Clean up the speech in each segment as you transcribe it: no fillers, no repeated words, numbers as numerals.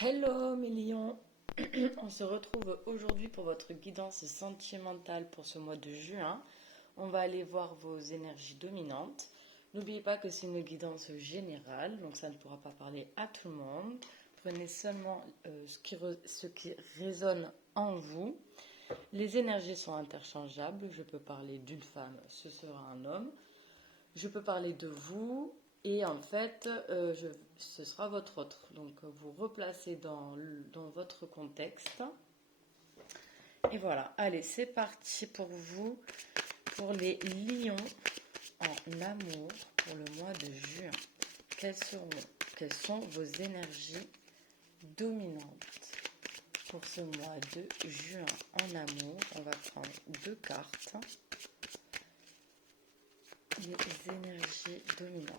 Hello mes lions, on se retrouve aujourd'hui pour votre guidance sentimentale pour ce mois de juin. On va aller voir vos énergies dominantes. N'oubliez pas que c'est une guidance générale, donc ça ne pourra pas parler à tout le monde. Prenez seulement ce qui résonne en vous. Les énergies sont interchangeables. Je peux parler d'une femme, ce sera un homme. Je peux parler de vous. Et en fait, ce sera votre autre. Donc, vous replacez dans votre contexte. Et voilà. Allez, c'est parti pour vous, pour les lions en amour pour le mois de juin. Quelles sont vos énergies dominantes pour ce mois de juin en amour? On va prendre deux cartes. Les énergies dominantes.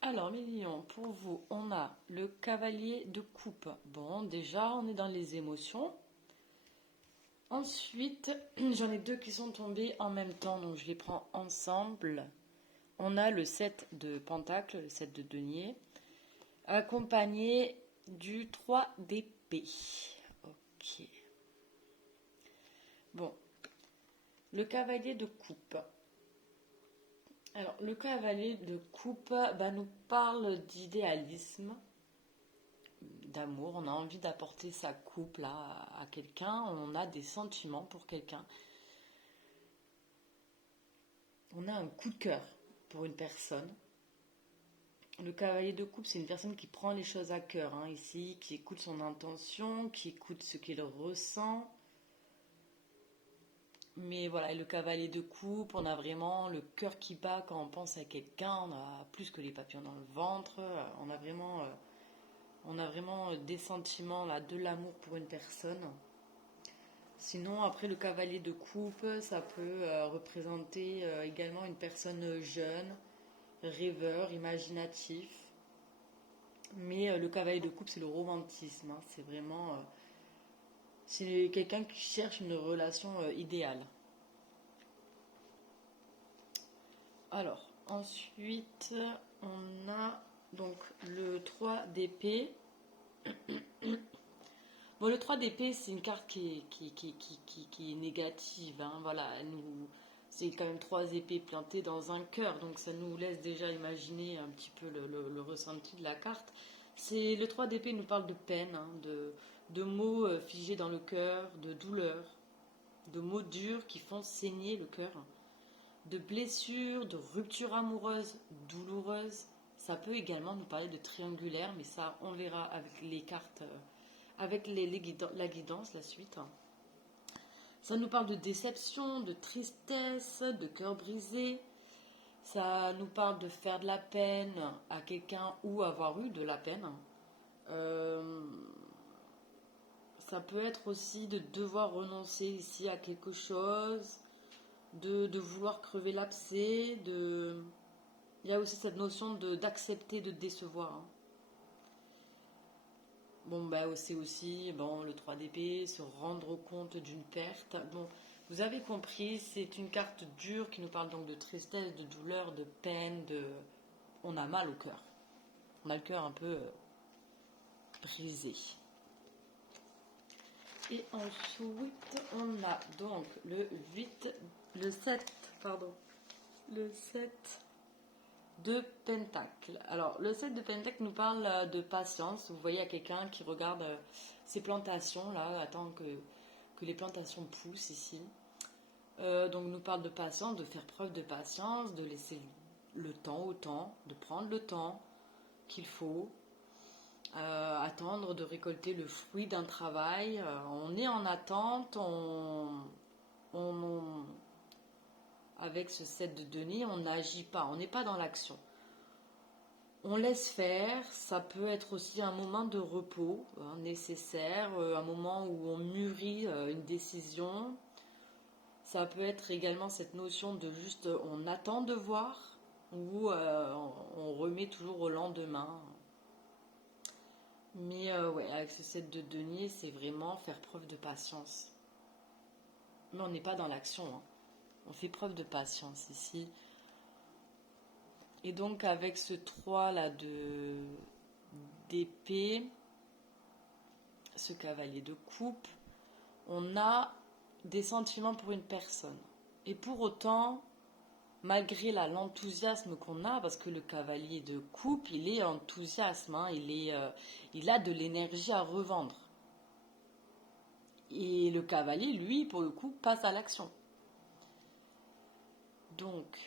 Alors, mes lions, pour vous, on a le cavalier de coupe. Bon, déjà, on est dans les émotions. Ensuite, j'en ai deux qui sont tombés en même temps, donc je les prends ensemble. On a le 7 de pentacle, le 7 de denier, accompagné du 3 d'épée. Ok. Bon, le cavalier de coupe. Alors, le cavalier de coupe nous parle d'idéalisme, d'amour. On a envie d'apporter sa coupe là, à quelqu'un. On a des sentiments pour quelqu'un. On a un coup de cœur pour une personne. Le cavalier de coupe, c'est une personne qui prend les choses à cœur, hein, ici, qui écoute son intention, qui écoute ce qu'il ressent. Mais voilà, et le cavalier de coupe, on a vraiment le cœur qui bat quand on pense à quelqu'un, on a plus que les papillons dans le ventre, on a vraiment des sentiments là, de l'amour pour une personne. Sinon, après le cavalier de coupe, ça peut représenter également une personne jeune, rêveur, imaginatif. Mais le cavalier de coupe, c'est le romantisme, hein, c'est vraiment... c'est quelqu'un qui cherche une relation idéale. Alors, ensuite, on a donc le 3 d'épée. Bon, le 3 d'épée, c'est une carte qui est négative. Hein, voilà, c'est quand même 3 épées plantées dans un cœur. Donc, ça nous laisse déjà imaginer un petit peu le ressenti de la carte. Le 3 d'épée nous parle de peine, hein, de mots figés dans le cœur, de douleur, de mots durs qui font saigner le cœur, de blessures, de ruptures amoureuses douloureuses. Ça peut également nous parler de triangulaire, mais ça, on verra avec les cartes, avec la guidance, la suite. Ça nous parle de déception, de tristesse, de cœur brisé. Ça nous parle de faire de la peine à quelqu'un ou avoir eu de la peine. Ça peut être aussi de devoir renoncer ici à quelque chose, de vouloir crever l'abcès, il y a aussi cette notion d'accepter de décevoir. Hein. Bon, c'est aussi le 3 d'épée, se rendre compte d'une perte. Bon, vous avez compris, c'est une carte dure qui nous parle donc de tristesse, de douleur, de peine, on a mal au cœur. On a le cœur un peu brisé. Et ensuite, on a donc le 7 de Pentacle. Alors, le 7 de Pentacle nous parle de patience. Vous voyez, il y a quelqu'un qui regarde ses plantations, là, attend que les plantations poussent ici. Donc, nous parle de patience, de faire preuve de patience, de laisser le temps au temps, de prendre le temps qu'il faut, attendre de récolter le fruit d'un travail. On est en attente, avec ce 7 de denier, on n'agit pas, on n'est pas dans l'action. On laisse faire, ça peut être aussi un moment de repos nécessaire, un moment où on mûrit une décision. Ça peut être également cette notion de juste on attend de voir ou on remet toujours au lendemain. Mais avec ce 7 de denier, c'est vraiment faire preuve de patience. Mais on n'est pas dans l'action, hein. On fait preuve de patience ici. Et donc avec ce 3 là d'épée, ce cavalier de coupe, on a des sentiments pour une personne. Et pour autant, malgré l'enthousiasme qu'on a, parce que le cavalier de coupe, il est enthousiasme, hein, il a de l'énergie à revendre. Et le cavalier, lui, pour le coup, passe à l'action. Donc,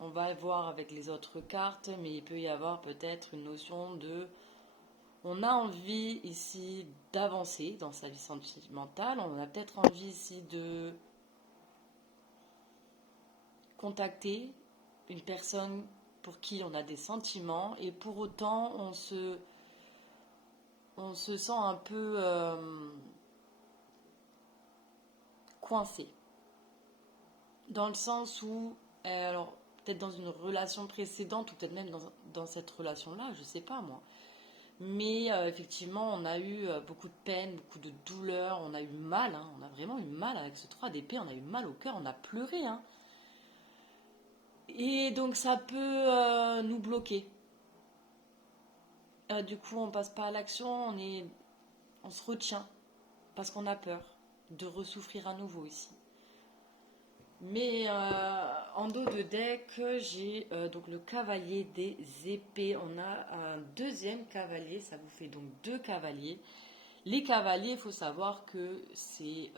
on va voir avec les autres cartes, mais il peut y avoir peut-être une notion de... On a envie ici d'avancer dans sa vie sentimentale, on a peut-être envie ici de contacter une personne pour qui on a des sentiments et pour autant on se sent un peu coincé. Dans le sens où, alors peut-être dans une relation précédente ou peut-être même dans cette relation-là, je sais pas moi. Mais effectivement, on a eu beaucoup de peine, beaucoup de douleur, on a eu mal, hein, on a vraiment eu mal avec ce 3 d'épée, on a eu mal au cœur, on a pleuré. Hein. Et donc ça peut nous bloquer. Du coup, on passe pas à l'action, on se retient parce qu'on a peur de ressouffrir à nouveau ici. Mais en dos de deck, j'ai donc le cavalier des épées. On a un deuxième cavalier, ça vous fait donc 2 cavaliers. Les cavaliers, il faut savoir que c'est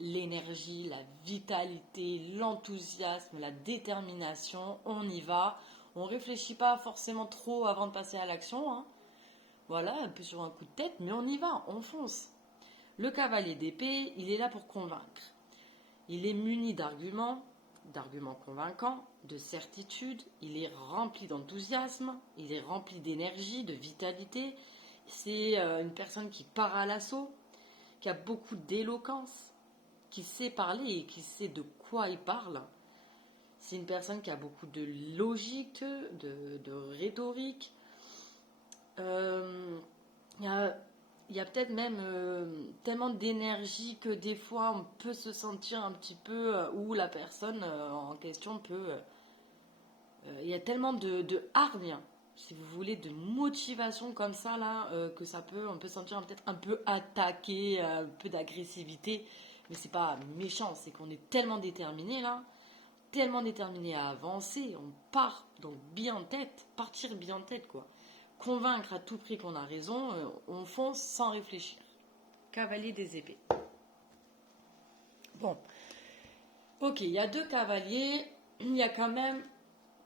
l'énergie, la vitalité, l'enthousiasme, la détermination. On y va. On ne réfléchit pas forcément trop avant de passer à l'action. Hein. Voilà, un peu sur un coup de tête, mais on y va, on fonce. Le cavalier d'épée, il est là pour convaincre. Il est muni d'arguments convaincants, de certitude, il est rempli d'enthousiasme, il est rempli d'énergie, de vitalité. C'est une personne qui part à l'assaut, qui a beaucoup d'éloquence, qui sait parler et qui sait de quoi il parle. C'est une personne qui a beaucoup de logique, de rhétorique. Il y a peut-être même tellement d'énergie que des fois on peut se sentir un petit peu où la personne en question peut... il y a tellement de hargne, si vous voulez, de motivation comme ça là, que on peut se sentir peut-être un peu attaqué, un peu d'agressivité, mais c'est pas méchant, c'est qu'on est tellement déterminé là, tellement déterminé à avancer, on part donc bien en tête, partir bien en tête quoi. Convaincre à tout prix qu'on a raison, on fonce sans réfléchir. Cavalier des épées. Bon, ok, il y a 2 cavaliers, il y a quand même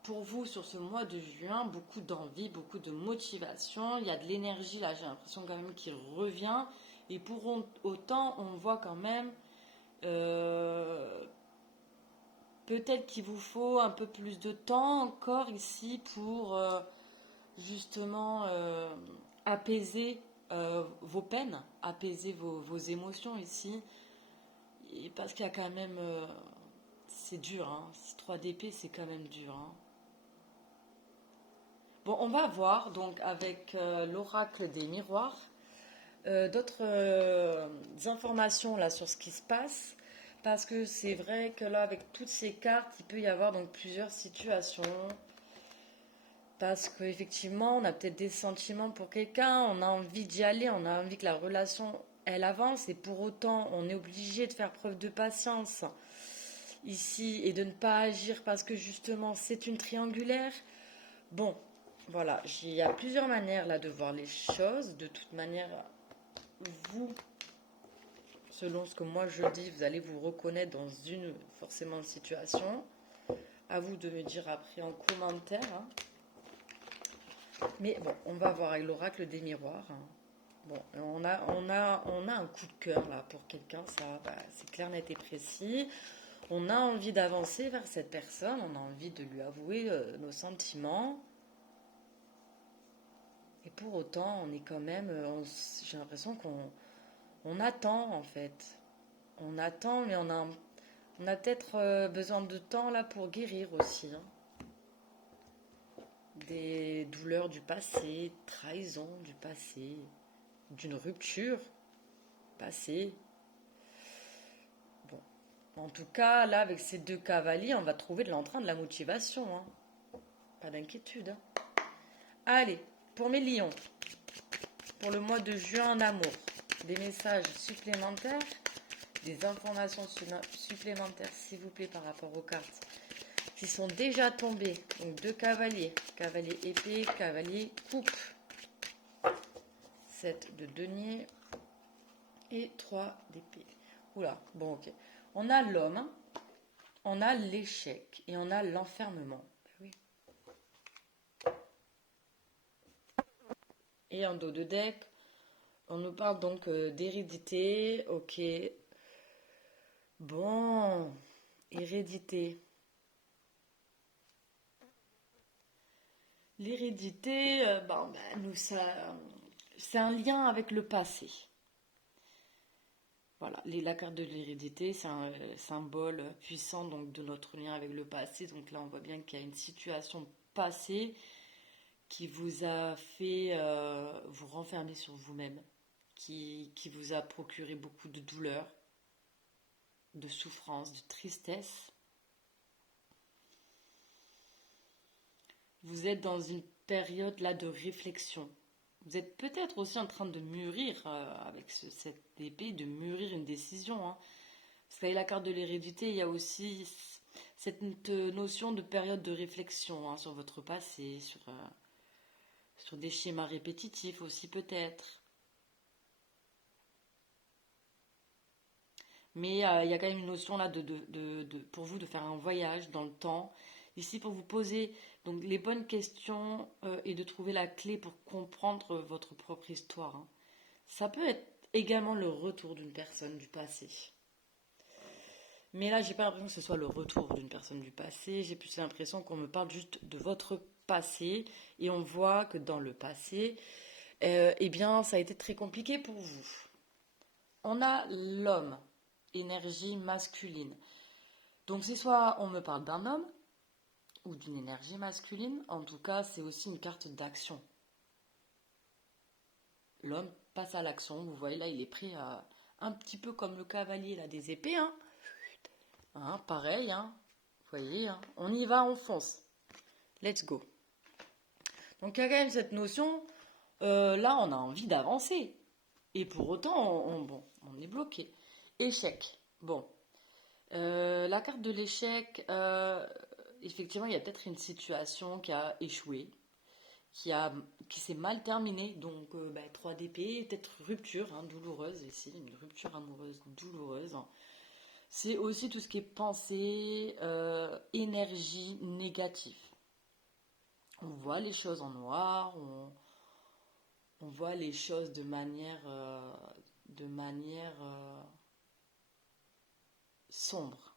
pour vous sur ce mois de juin beaucoup d'envie, beaucoup de motivation, il y a de l'énergie là, j'ai l'impression quand même qui revient et pour autant on voit quand même peut-être qu'il vous faut un peu plus de temps encore ici pour justement apaiser vos peines, apaiser vos émotions ici. Et parce qu'il y a quand même... c'est dur, hein. 3 d'épée, c'est quand même dur. Hein. Bon, on va voir donc avec l'oracle des miroirs d'autres informations là sur ce qui se passe. Parce que c'est vrai que là, avec toutes ces cartes, il peut y avoir donc plusieurs situations. Parce qu'effectivement, on a peut-être des sentiments pour quelqu'un, on a envie d'y aller, on a envie que la relation, elle avance. Et pour autant, on est obligé de faire preuve de patience ici et de ne pas agir parce que justement, c'est une triangulaire. Bon, voilà, il y a plusieurs manières là de voir les choses. De toute manière, vous, selon ce que moi je dis, vous allez vous reconnaître dans une forcément situation. À vous de me dire après en commentaire. Hein. Mais bon, on va voir avec l'oracle des miroirs. Hein. Bon, on a un coup de cœur là pour quelqu'un, ça, bah, c'est clair, net et précis. On a envie d'avancer vers cette personne, on a envie de lui avouer nos sentiments. Et pour autant, on est quand même, j'ai l'impression qu'on attend en fait. On attend, mais on a peut-être besoin de temps là pour guérir aussi. Hein. Des douleurs du passé, trahison du passé, d'une rupture passée. Bon, En tout cas, là, avec ces deux cavaliers, on va trouver de l'entrain, de la motivation, hein. Pas d'inquiétude, hein. Allez, pour mes lions, pour le mois de juin en amour, des messages supplémentaires, des informations supplémentaires, s'il vous plaît, par rapport aux cartes qui sont déjà tombées. Donc deux cavaliers, cavalier épée, cavalier coupe, 7 de denier et 3 d'épée. Oula, bon ok. On a l'homme, on a l'échec et on a l'enfermement. Oui. Et en dos de deck, on nous parle donc d'hérédité. Ok. Bon, hérédité. L'hérédité, nous, c'est un lien avec le passé. Voilà, la carte de l'hérédité, c'est un symbole puissant donc, de notre lien avec le passé. Donc là, on voit bien qu'il y a une situation passée qui vous a fait vous renfermer sur vous-même, qui vous a procuré beaucoup de douleur, de souffrance, de tristesse. Vous êtes dans une période là de réflexion. Vous êtes peut-être aussi en train de mûrir avec cette épée, de mûrir une décision, hein. Parce qu'avec la carte de l'hérédité, il y a aussi cette notion de période de réflexion, hein, sur votre passé, sur des schémas répétitifs aussi peut-être. Mais il y a quand même une notion là pour vous de faire un voyage dans le temps. Ici pour vous poser donc les bonnes questions et de trouver la clé pour comprendre votre propre histoire, hein. Ça peut être également le retour d'une personne du passé. Mais là, j'ai pas l'impression que ce soit le retour d'une personne du passé. J'ai plus l'impression qu'on me parle juste de votre passé. Et on voit que dans le passé, eh bien, ça a été très compliqué pour vous. On a l'homme, énergie masculine. Donc, c'est soit on me parle d'un homme ou d'une énergie masculine. En tout cas, c'est aussi une carte d'action. L'homme passe à l'action. Vous voyez là, il est prêt à un petit peu comme le cavalier là des épées, hein. Hein, pareil, hein. Vous voyez, hein. On y va, on fonce. Let's go. Donc il y a quand même cette notion, là on a envie d'avancer. Et pour autant, on est bloqué. Échec. Bon. La carte de l'échec, effectivement, il y a peut-être une situation qui a échoué, qui s'est mal terminée. Donc 3 d'épée, peut-être rupture, hein, douloureuse ici, une rupture amoureuse douloureuse. C'est aussi tout ce qui est pensée, énergie négative. On voit les choses en noir, on voit les choses de manière sombre.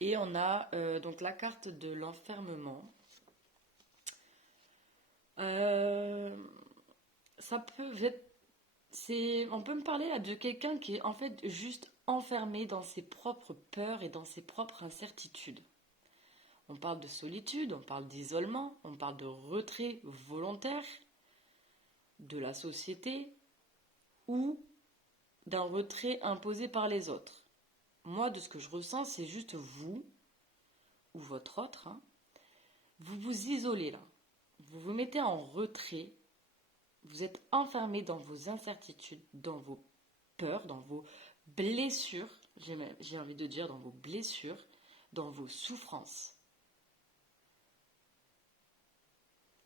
Et on a donc la carte de l'enfermement. Ça peut être, on peut me parler là de quelqu'un qui est en fait juste enfermé dans ses propres peurs et dans ses propres incertitudes. On parle de solitude, on parle d'isolement, on parle de retrait volontaire de la société ou d'un retrait imposé par les autres. Moi, de ce que je ressens, c'est juste vous ou votre autre, hein, vous vous isolez là. Vous vous mettez en retrait. Vous êtes enfermé dans vos incertitudes, dans vos peurs, dans vos blessures. J'ai envie de dire dans vos blessures, dans vos souffrances.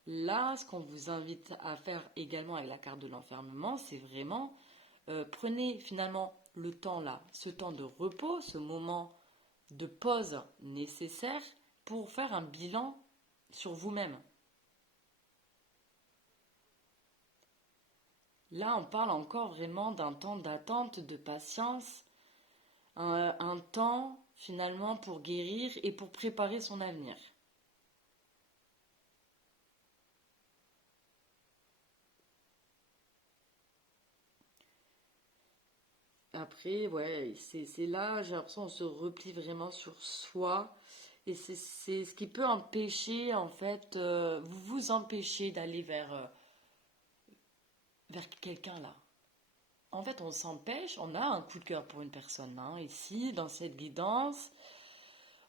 Là, ce qu'on vous invite à faire également avec la carte de l'enfermement, c'est vraiment prenez finalement le temps là, ce temps de repos, ce moment de pause nécessaire pour faire un bilan sur vous-même. Là, on parle encore vraiment d'un temps d'attente, de patience, un temps finalement pour guérir et pour préparer son avenir. Après, ouais, c'est là, j'ai l'impression qu'on se replie vraiment sur soi. Et c'est ce qui peut empêcher, en fait, vous empêcher d'aller vers quelqu'un là. en fait, on s'empêche, on a un coup de cœur pour une personne, hein. Ici, dans cette guidance,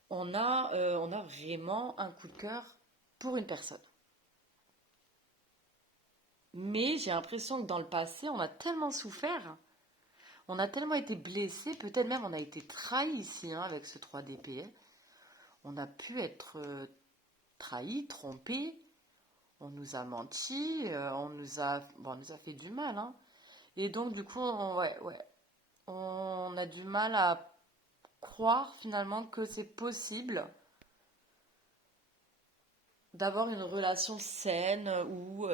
on a vraiment un coup de cœur pour une personne. Mais j'ai l'impression que dans le passé, on a tellement souffert, on a tellement été blessé, peut-être même on a été trahi ici, hein, avec ce 3 d'épée. On a pu être trahi, trompé, on nous a menti, on nous a fait du mal, hein. Et donc, du coup, on a du mal à croire finalement que c'est possible d'avoir une relation saine où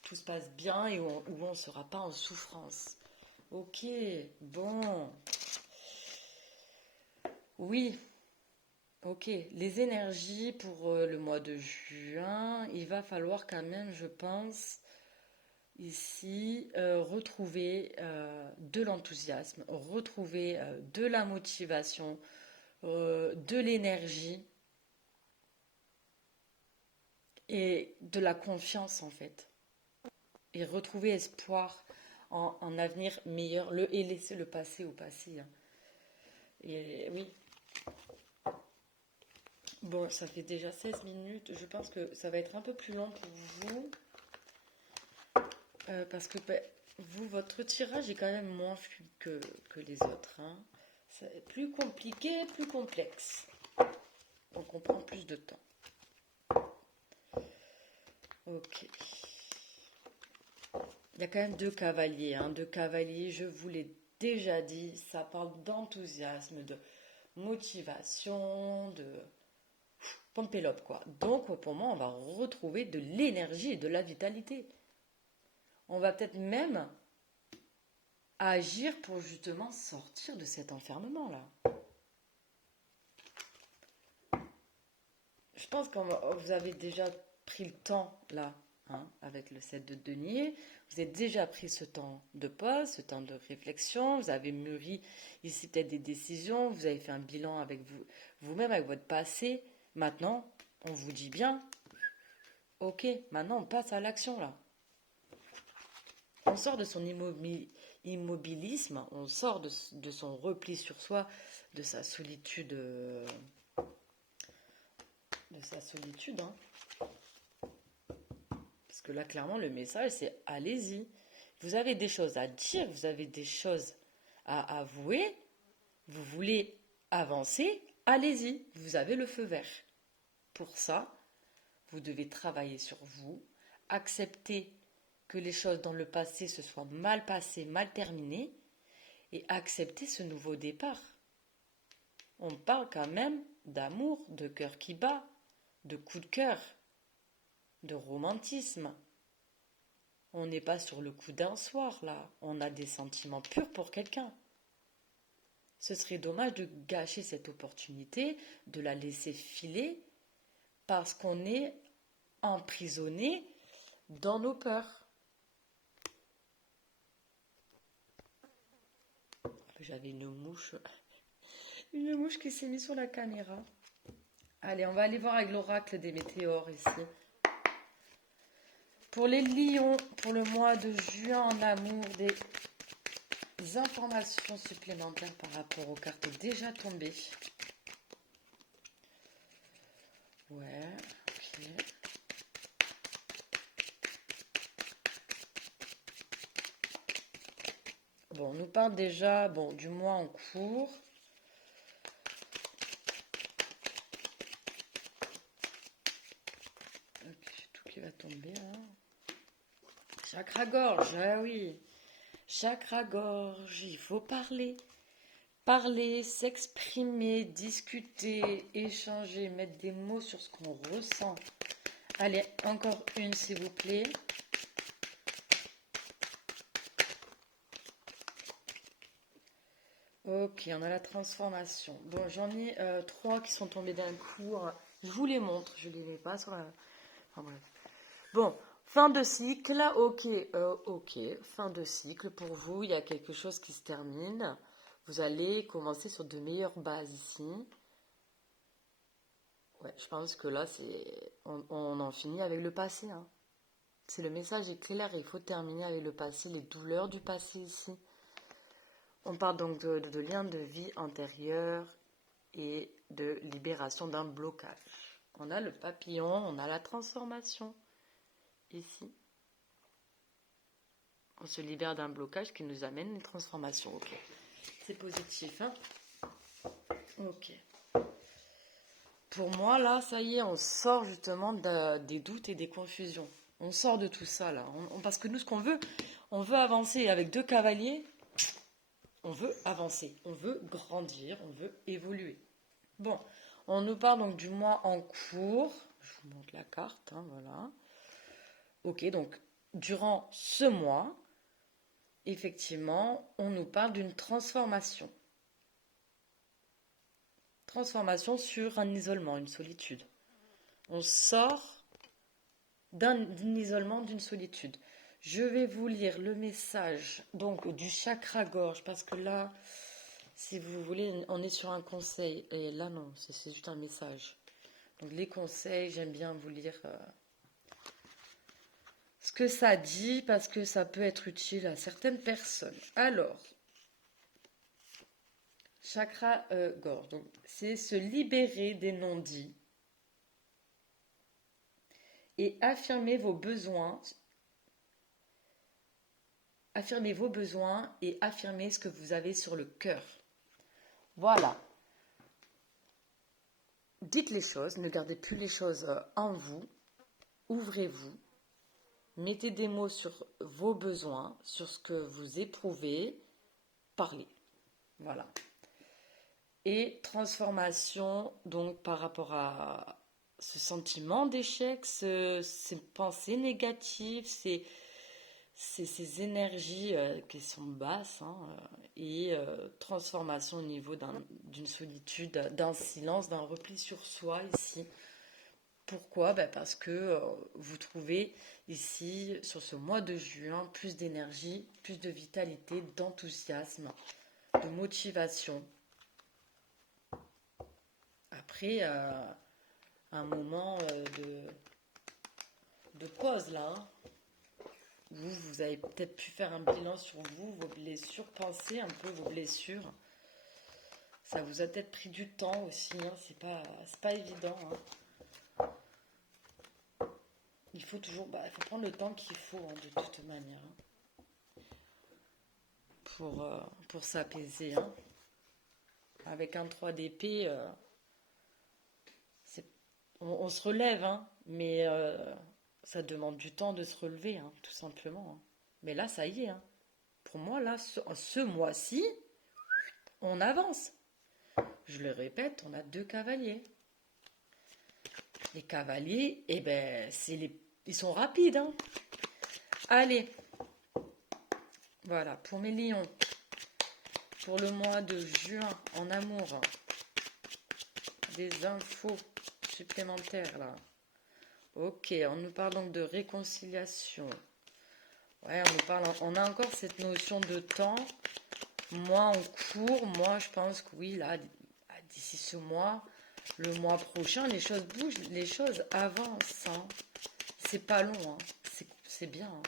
tout se passe bien et où on ne sera pas en souffrance. Ok, bon. Oui, ok. Les énergies pour le mois de juin, il va falloir quand même, je pense, ici, retrouver de l'enthousiasme, retrouver de la motivation, de l'énergie et de la confiance en fait. Et retrouver espoir en un avenir meilleur et laisser le passé au passé, hein. Et oui, bon, ça fait déjà 16 minutes. Je pense que ça va être un peu plus long pour vous. Parce que vous, votre tirage est quand même moins fluide que les autres, hein. C'est plus compliqué, plus complexe. Donc on prend plus de temps. Ok. Il y a quand même deux cavaliers, hein. Deux cavaliers, je vous l'ai déjà dit, ça parle d'enthousiasme, de motivation, de Pompelope, quoi. Donc, pour moi, on va retrouver de l'énergie et de la vitalité. On va peut-être même agir pour justement sortir de cet enfermement-là. Je pense que vous avez déjà pris le temps, là, hein, avec le 7 de denier. Vous avez déjà pris ce temps de pause, ce temps de réflexion. Vous avez mûri ici peut-être des décisions. Vous avez fait un bilan avec vous-même, avec votre passé. Maintenant, on vous dit bien, ok, maintenant on passe à l'action, là. On sort de son immobilisme, on sort de son repli sur soi, de sa solitude, hein. Parce que là, clairement, le message, c'est allez-y. Vous avez des choses à dire, vous avez des choses à avouer, vous voulez avancer, allez-y, vous avez le feu vert. Pour ça, vous devez travailler sur vous, accepter que les choses dans le passé se soient mal passées, mal terminées, et accepter ce nouveau départ. On parle quand même d'amour, de cœur qui bat, de coup de cœur, de romantisme. On n'est pas sur le coup d'un soir, là. On a des sentiments purs pour quelqu'un. Ce serait dommage de gâcher cette opportunité, de la laisser filer, parce qu'on est emprisonné dans nos peurs. J'avais une mouche qui s'est mise sur la caméra. Allez, on va aller voir avec l'oracle des météores ici. Pour les lions, pour le mois de juin en amour, des informations supplémentaires par rapport aux cartes déjà tombées. Ouais, ok. Bon, on nous parle déjà du mois en cours. Ok, tout qui va tomber là. Chakra-gorge, ah oui. Chakra-gorge, il faut parler. Parler, s'exprimer, discuter, échanger, mettre des mots sur ce qu'on ressent. Allez, encore une s'il vous plaît. Ok, on a la transformation. Bon, j'en ai 3 qui sont tombés d'un coup. Je vous les montre, je les mets pas sur la... Enfin bref. Bon, fin de cycle, ok, fin de cycle. Pour vous, il y a quelque chose qui se termine. Vous allez commencer sur de meilleures bases ici. Ouais, je pense que là, on en finit avec le passé, hein. C'est le message est clair, il faut terminer avec le passé, les douleurs du passé ici. On parle donc de liens de vie antérieurs et de libération d'un blocage. On a le papillon, on a la transformation ici. On se libère d'un blocage qui nous amène une transformation. Ok, c'est positif, hein? Ok. Pour moi, là, ça y est, on sort justement des doutes et des confusions. On sort de tout ça, là. Parce que nous, ce qu'on veut, on veut avancer avec 2 cavaliers. On veut avancer, on veut grandir, on veut évoluer. Bon, on nous parle donc du mois en cours. Je vous montre la carte, hein, voilà. Ok, donc, durant ce mois, effectivement, on nous parle d'une transformation. Transformation sur un isolement, une solitude. On sort d'un isolement, d'une solitude. Je vais vous lire le message donc du chakra gorge parce que là, si vous voulez, on est sur un conseil et là non, c'est juste un message. Donc les conseils, j'aime bien vous lire ce que ça dit parce que ça peut être utile à certaines personnes. Alors, chakra gorge, donc c'est se libérer des non-dits et affirmer vos besoins. Affirmez vos besoins et affirmez ce que vous avez sur le cœur. Voilà. Dites les choses, ne gardez plus les choses en vous. Ouvrez-vous. Mettez des mots sur vos besoins, sur ce que vous éprouvez. Parlez. Voilà. Et transformation, donc par rapport à ce sentiment d'échec, ces pensées négatives, ces énergies qui sont basses, hein, et transformation au niveau d'une solitude, d'un silence, d'un repli sur soi ici. Pourquoi? Parce que vous trouvez ici, sur ce mois de juin, plus d'énergie, plus de vitalité, d'enthousiasme, de motivation. Après un moment de pause là, hein, vous avez peut-être pu faire un bilan sur vous, vos blessures, penser un peu vos blessures. Ça vous a peut-être pris du temps aussi, hein, c'est pas évident. Hein. Il faut toujours, il faut prendre le temps qu'il faut, hein, de toute manière, hein, pour s'apaiser. Hein. Avec un 3 d'épée, on se relève, hein, mais ça demande du temps de se relever, hein, tout simplement. Hein. Mais là, ça y est. Hein. Pour moi, là, ce mois-ci, on avance. Je le répète, on a 2 cavaliers. Les cavaliers, eh ben, ils sont rapides. Hein. Allez, voilà, pour mes lions, pour le mois de juin en amour, des infos supplémentaires là. Ok, on nous parle donc de réconciliation. Ouais, on a encore cette notion de temps. Mois en cours, moi je pense que oui, là, d'ici ce mois, le mois prochain, les choses bougent, les choses avancent. Hein. C'est pas long, hein. C'est bien. Hein.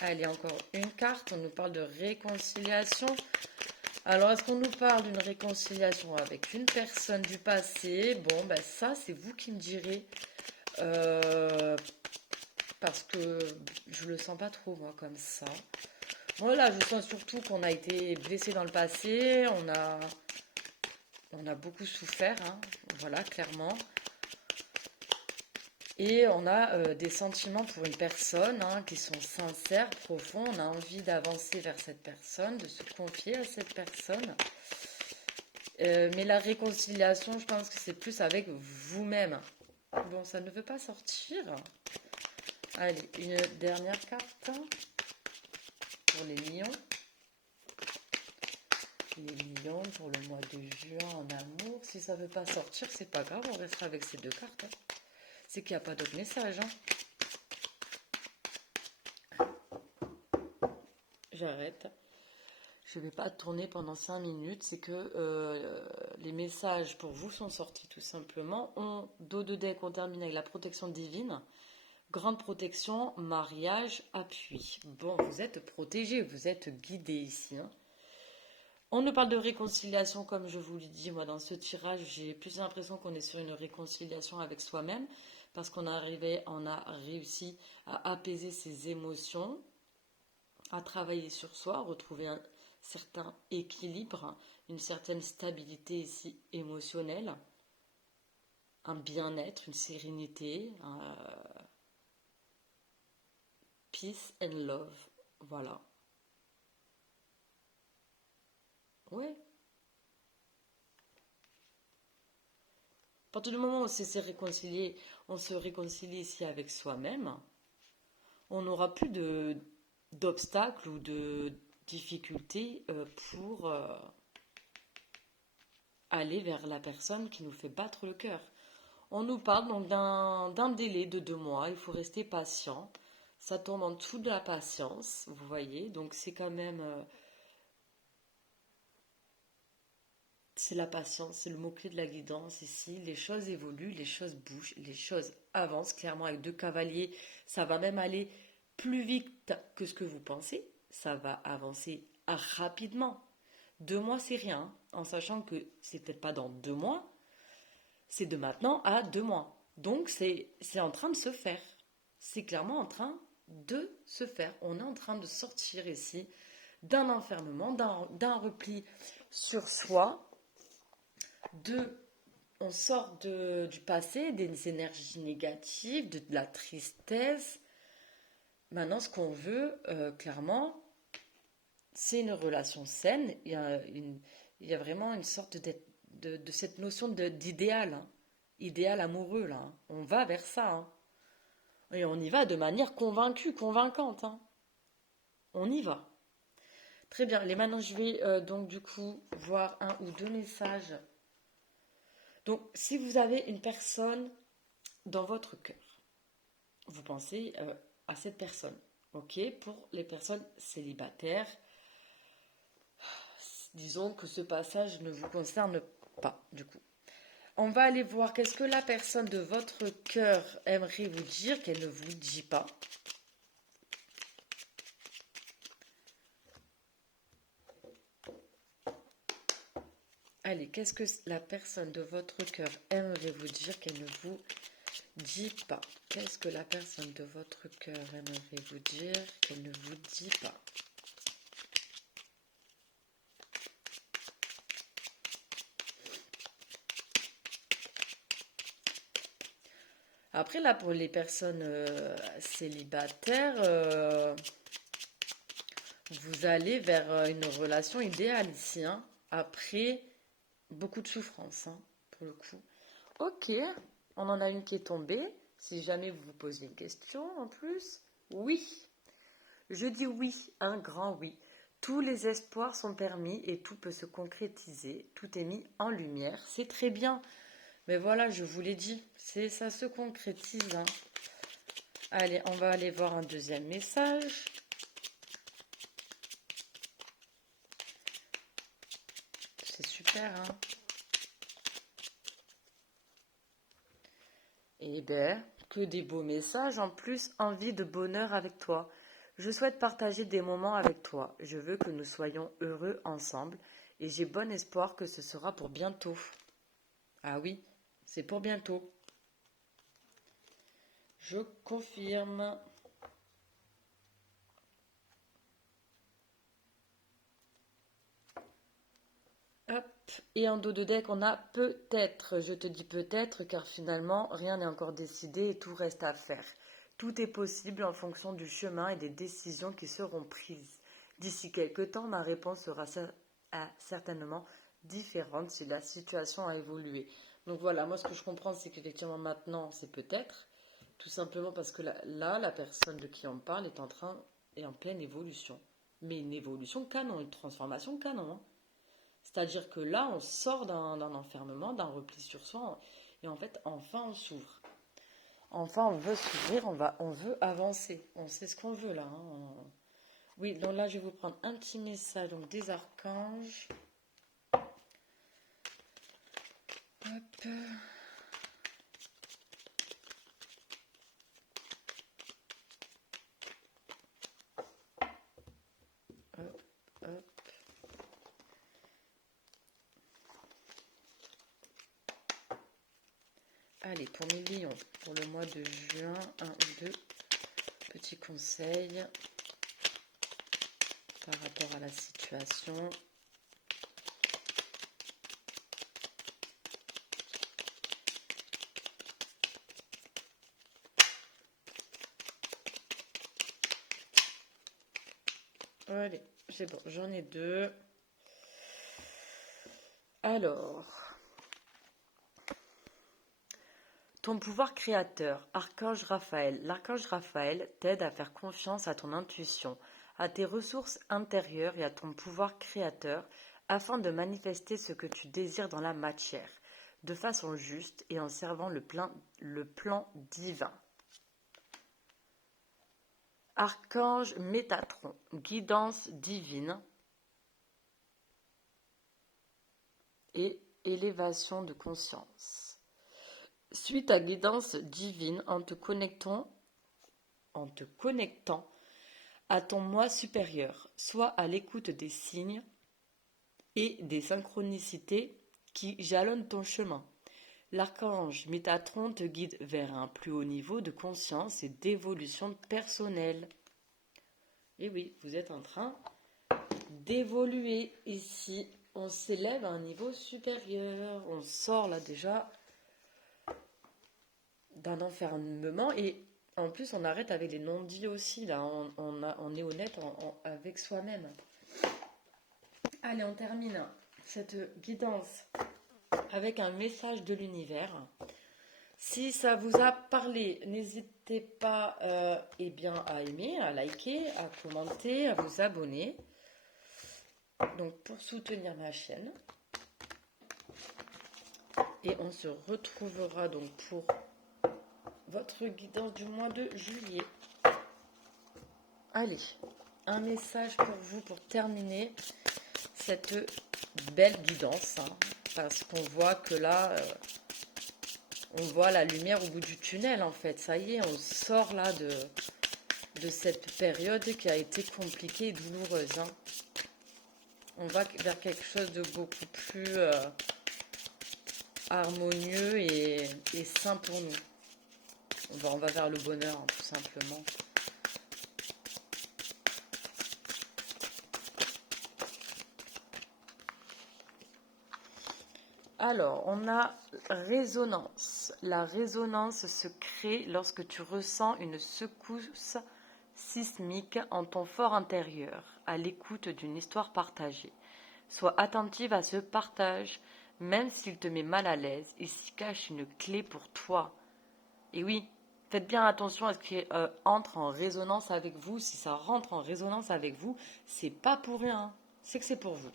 Allez, encore une carte, on nous parle de réconciliation. Alors, est-ce qu'on nous parle d'une réconciliation avec une personne du passé? Bon, ça, c'est vous qui me direz. Parce que je le sens pas trop, moi, comme ça. Voilà, je sens surtout qu'on a été blessé dans le passé, on a beaucoup souffert, hein, voilà, clairement. Et on a des sentiments pour une personne, hein, qui sont sincères, profonds. On a envie d'avancer vers cette personne, de se confier à cette personne. Mais la réconciliation, je pense que c'est plus avec vous-même. Bon, ça ne veut pas sortir. Allez, une dernière carte pour les lions. Les lions pour le mois de juin en amour. Si ça ne veut pas sortir, c'est pas grave, on restera avec ces 2 cartes. Hein. C'est qu'il n'y a pas d'autre message. Hein. J'arrête. Je ne vais pas tourner pendant 5 minutes. C'est que les messages pour vous sont sortis tout simplement. Dos de deck, on termine avec la protection divine. Grande protection, mariage, appui. Bon, vous êtes protégé, vous êtes guidé ici. Hein. On nous parle de réconciliation, comme je vous l'ai dit, moi dans ce tirage, j'ai plus l'impression qu'on est sur une réconciliation avec soi-même, parce qu'on a réussi à apaiser ses émotions, à travailler sur soi, retrouver un certain équilibre, une certaine stabilité ici émotionnelle, un bien-être, une sérénité, peace and love, voilà. Ouais. À partir du moment où on se réconcilie ici avec soi-même, on n'aura plus d'obstacles ou de difficultés pour aller vers la personne qui nous fait battre le cœur. On nous parle donc d'un délai de 2 mois, il faut rester patient. Ça tombe en dessous de la patience, vous voyez, donc c'est quand même... c'est la patience, c'est le mot-clé de la guidance ici. Les choses évoluent, les choses bougent, les choses avancent. Clairement, avec 2 cavaliers, ça va même aller plus vite que ce que vous pensez. Ça va avancer rapidement. 2 mois, c'est rien, en sachant que c'est peut-être pas dans 2 mois, c'est de maintenant à 2 mois. Donc, c'est en train de se faire. C'est clairement en train de se faire. On est en train de sortir ici d'un enfermement, d'un repli sur soi, on sort du passé, des énergies négatives, de la tristesse. Maintenant, ce qu'on veut, clairement, c'est une relation saine. Il y a vraiment une sorte de cette notion d'idéal, hein. Idéal amoureux, là. Hein. On va vers ça. Hein. Et on y va de manière convaincue, convaincante. Hein. On y va. Très bien. Maintenant, je vais donc du coup voir 1 ou 2 messages. Donc, si vous avez une personne dans votre cœur, vous pensez à cette personne. Ok, pour les personnes célibataires, disons que ce passage ne vous concerne pas, du coup. On va aller voir qu'est-ce que la personne de votre cœur aimerait vous dire qu'elle ne vous dit pas. Allez, qu'est-ce que la personne de votre cœur aimerait vous dire qu'elle ne vous dit pas? Qu'est-ce que la personne de votre cœur aimerait vous dire qu'elle ne vous dit pas? Après, là, pour les personnes célibataires, vous allez vers une relation idéale ici. Hein. Après, beaucoup de souffrance, hein, pour le coup. Ok, on en a une qui est tombée. Si jamais vous vous posez une question en plus. Oui, je dis oui, un grand oui. Tous les espoirs sont permis et tout peut se concrétiser. Tout est mis en lumière. C'est très bien. Mais voilà, je vous l'ai dit, ça se concrétise. Hein. Allez, on va aller voir un deuxième message. C'est super, hein. Eh ben, que des beaux messages. En plus, envie de bonheur avec toi. Je souhaite partager des moments avec toi. Je veux que nous soyons heureux ensemble. Et j'ai bon espoir que ce sera pour bientôt. Ah oui, c'est pour bientôt. Je confirme. Hop. Et en dos de deck, on a peut-être. Je te dis peut-être car finalement, rien n'est encore décidé et tout reste à faire. Tout est possible en fonction du chemin et des décisions qui seront prises. D'ici quelques temps, ma réponse sera certainement différente si la situation a évolué. Donc voilà, moi ce que je comprends, c'est qu'effectivement maintenant, c'est peut-être. Tout simplement parce que là, la personne de qui on parle est en pleine évolution. Mais une évolution canon, une transformation canon. Hein. C'est-à-dire que là, on sort d'un enfermement, d'un repli sur soi, et en fait, enfin, on s'ouvre. Enfin, on veut s'ouvrir, on veut avancer. On sait ce qu'on veut là. Hein. Oui, donc là, je vais vous prendre un petit message donc, des archanges. Hop. Hop, hop. Allez, pour mes lions, pour le mois de juin, un ou deux petits conseils par rapport à la situation. Allez, c'est bon, j'en ai deux. Alors, ton pouvoir créateur, Archange Raphaël. L'archange Raphaël t'aide à faire confiance à ton intuition, à tes ressources intérieures et à ton pouvoir créateur afin de manifester ce que tu désires dans la matière, de façon juste et en servant le plan divin. Archange Métatron, guidance divine et élévation de conscience. Suis ta guidance divine en te connectant à ton moi supérieur, soit à l'écoute des signes et des synchronicités qui jalonnent ton chemin. L'archange Métatron te guide vers un plus haut niveau de conscience et d'évolution personnelle. Et oui, vous êtes en train d'évoluer ici. On s'élève à un niveau supérieur. On sort là déjà d'un enfermement et en plus on arrête avec les non-dits aussi. Là, on est honnête avec soi-même. Allez, on termine cette guidance avec un message de l'univers. Si ça vous a parlé, n'hésitez pas à aimer, à liker, à commenter, à vous abonner. Donc pour soutenir ma chaîne. Et on se retrouvera donc pour votre guidance du mois de juillet. Allez, un message pour vous pour terminer cette belle guidance. Parce qu'on voit que là, on voit la lumière au bout du tunnel en fait. Ça y est, on sort là de cette période qui a été compliquée et douloureuse. On va vers quelque chose de beaucoup plus harmonieux et sain pour nous. On va vers le bonheur, tout simplement. Alors, on a résonance. La résonance se crée lorsque tu ressens une secousse sismique en ton fort intérieur, à l'écoute d'une histoire partagée. Sois attentive à ce partage, même s'il te met mal à l'aise, il s'y cache une clé pour toi. Et oui, faites bien attention à ce qui entre en résonance avec vous. Si ça rentre en résonance avec vous, c'est pas pour rien, c'est que c'est pour vous.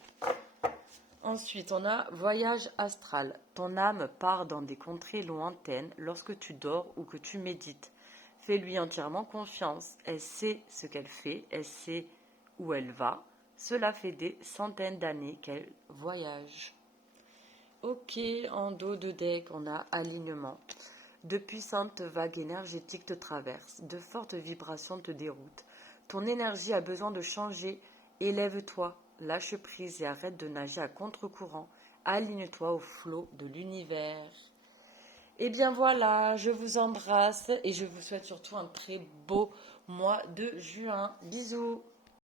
Ensuite, on a voyage astral. Ton âme part dans des contrées lointaines lorsque tu dors ou que tu médites. Fais-lui entièrement confiance. Elle sait ce qu'elle fait, elle sait où elle va. Cela fait des centaines d'années qu'elle voyage. Ok, en dos de deck, on a alignement. De puissantes vagues énergétiques te traversent, de fortes vibrations te déroutent. Ton énergie a besoin de changer. Élève-toi, lâche prise et arrête de nager à contre-courant. Aligne-toi au flot de l'univers. Et bien voilà, je vous embrasse et je vous souhaite surtout un très beau mois de juin. Bisous!